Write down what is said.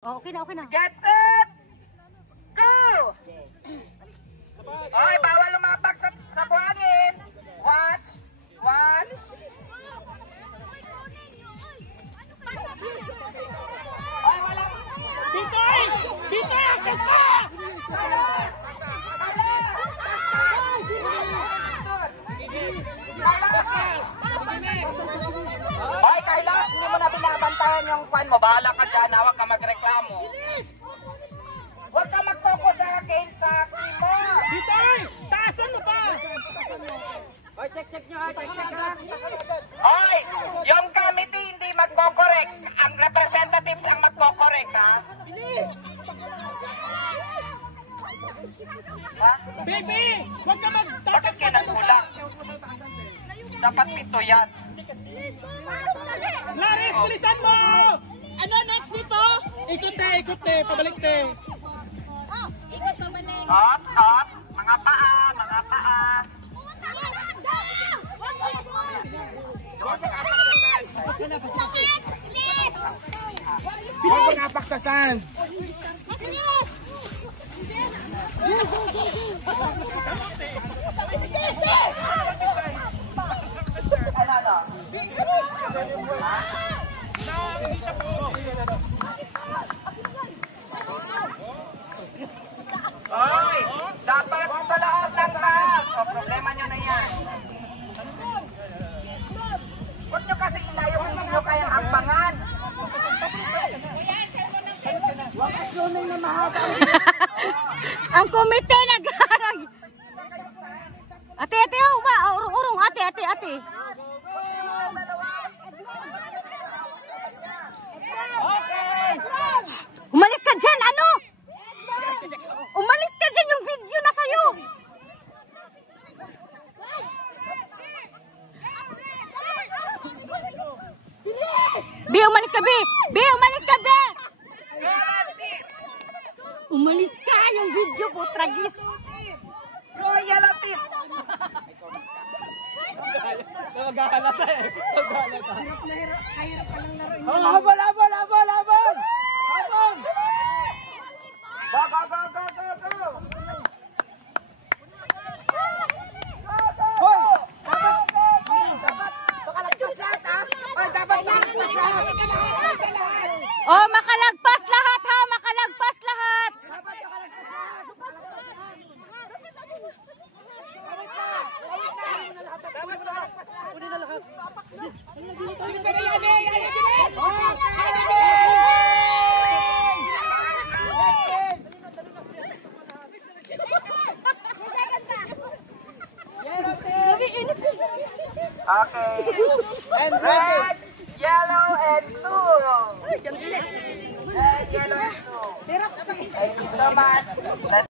Oh, okay na, okay na. Get set! Go! Okay, bawal lumapak sa buhangin. Watch. Watch. Ay, wala. Bitoy! Bitoy! Akit ka! Hoy, Carla, hindi mo na binabantayan yung fan mo. Bahala ka dyan, huwag ka magreklamo. Huwag ka mag-focus sa akin, sa akin mo. Bitoy! Taasan mo pa! Hoy, check nyo ha, check ha. Hoy, yung committee hindi magko-correct. Ang representatives ang magko-correct, ha? Ha? Baby! Huwag ka Bakit magtakot ka nagkulang? Dapat pito yan. Laris, bilisan mo! Ano next dito? Ikot te, pabalik te. Up, up. Mga paa, mga paa. Huwag mo napaksasan. Hoy, dapat sa loob ng taas. O, problema nyo na yan. Huwag nyo kasi ilayo kung hindi nyo kayang hampangan. Ang komite nag-arag. Ate, urong, ate. Umalis ka dyan, ano? Umalis ka dyan, yung video na sa'yo. Bi, umalis ka, Bi. Bi, umalis ka, Bi. Umalis ka, yung video po, tragis. Royal Apit. Nagahalata eh. Nagahalata. Habol! Habol! Go! Hoy! Dapat makalagpas lahat ha? Hoy, dapat makalagpas lahat. Oh, makalagpas lahat ha, makalagpas lahat. Okay. And Red, yellow, and blue. Red, yellow, and blue. Thank you so much.